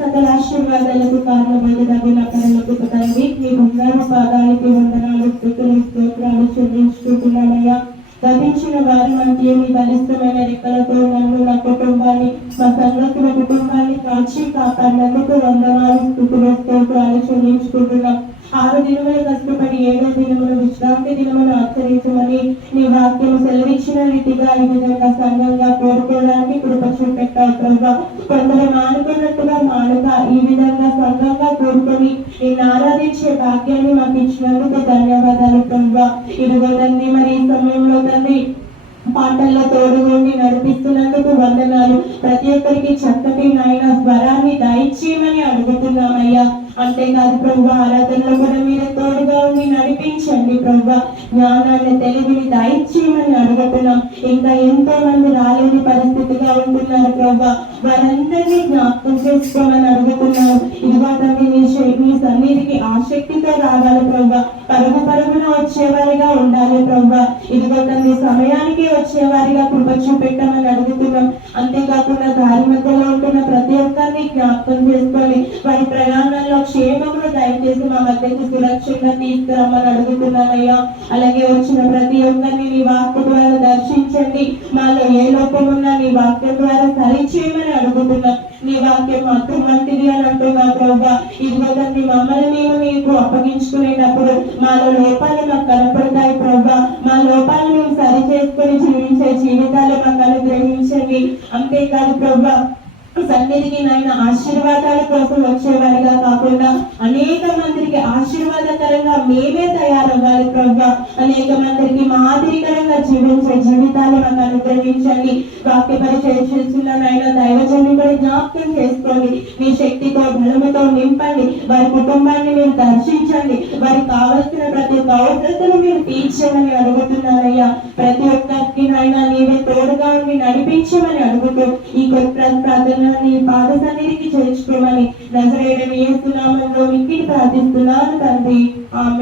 సకల ఆశీర్వాదాలకు కారణమైన పరలోక తండ్రి, మీ బంగారు పాదాలకి వందనాలు, స్తుతులు, స్తోత్రాలు చెల్లించుకుంటున్నానయ్యా. గతించిన వారి మధ్య మీ బలిష్టమైన రెక్కలతో నన్ను, నా కుటుంబాన్ని, మా సంగతుల కుటుంబాన్ని కాచి కాపాడినందుకు వందనాలు, స్తుతులు, స్తోత్రాలు చెల్లించుకుంటున్నాం. 6 దినములు కష్టపడి 7వ దినమును విశ్రాంతి దినమును ఆచరించమని నీ వాక్యం సెలవిచ్చిన రీతిగా ఈ విధంగా సంఘంగా కోరుకోవడానికి కృప చూపెట్టావు ప్రభా. కొందరు మానుకున్నట్టుగా మానుక ఈ విధంగా సంఘంగా కోరుకొని నిన్ను ఆరాధించే భాగ్యాన్ని మాకు ఇచ్చినందుకు ధన్యవాదాలు ప్రభా. ఇదిగో తండ్రి, మరి ఈ సమయంలో తండ్రి పాటల్లో తోడుగుండి నడిపిస్తున్నందుకు వందనాలు. ప్రతి ఒక్కరికి చక్కటి నాయన స్వరాన్ని దయచేయమని అడుగుతున్నామయ్యా. అంతేకాదు ప్రభు, ఆరాధనలో కూడా మీరు తోడుగా ఉండి నడిపించండి ప్రభు. జ్ఞానాన్ని, తెలుగుని దయచేయమని అడుగుతున్నాం. ఇంకా ఎంతో మంది రాలేని పరిస్థితిగా ఉంటున్నారు ప్రభు, వారందరినీ జ్ఞాపకం చేసుకోమని అడుగుతున్నాం. ఇదిగో తండ్రి, మీ సన్నిధికి ఆసక్తితో రావాలి ప్రభు, పరుగున వచ్చేవారిగా ఉండాలి ప్రభు. ఇదిగో తండ్రి, సమయానికి వచ్చేవారిగా కృప చూపెట్టమని అడుగుతున్నాం. అంతేకాకుండా దారి మధ్యలో ఉంటున్న ప్రతి ఒక్కరిని జ్ఞాపకం చేసుకొని వారి ప్రయాణాల్లో క్షేమంలో దయచేసి మా మధ్యకు సురక్షంగా తీసుకురమ్మని అడుగుతున్నామయ్యా. అలాగే వచ్చిన ప్రతి ఒక్కరిని నీ వాక్యం ద్వారా దర్శించండి. మాలో ఏ లోపం ఉన్నా నీ వాక్యం ద్వారా సరిచేయమని అడుగుతున్నాం. నీ వాక్యం మాత్రం వంటిది అని అంటున్నావు ప్రభా. ఇదిగో తండ్రి, మమ్మల్ని మేము నీకు అప్పగించుకునేటప్పుడు మాలో లోపాలు మాకు కనపడతాయి ప్రభా. మా లోపాలను మేము సరి చేసుకుని జీవించే జీవితాలు మాకు అనుగ్రహించండి. అంతేకాదు ప్రభా, సన్నిధికి నాయన ఆశీర్వాదాల కోసం వచ్చేవారిగా కాకుండా అనేక మందికి ఆశీర్వాదకరంగా మేమే తయారవ్వాలి ప్రభా. అనేక మందికి మాదిరికరంగా జీవించే జీవితాలు మాకు అనుగ్రహించండి. వాక్య పరిచయం చేస్తున్న నాయన దైవజనుని కూడా జ్ఞాపకం చేసుకోండి. మీ శక్తితో, బలముతో నింపండి. వారి కుటుంబాన్ని మీరు దర్శించండి. వారికి కావలసిన ప్రతి ఒక్క అవసరతను మీరు తీర్చమని అడుగుతున్నారయ్యా. ప్రతి ఒక్కరికి నాయన నీవే తోడుగా ఉండి నడిపించమని అడుగుతూ ఈ ప్రార్థన నీ పాద సన్నిధికి చేర్చుకోమని నజరేయుడైన యేసు నామములో మిక్కిలి ప్రార్థిస్తున్నాను తండ్రి. ఆమేన్.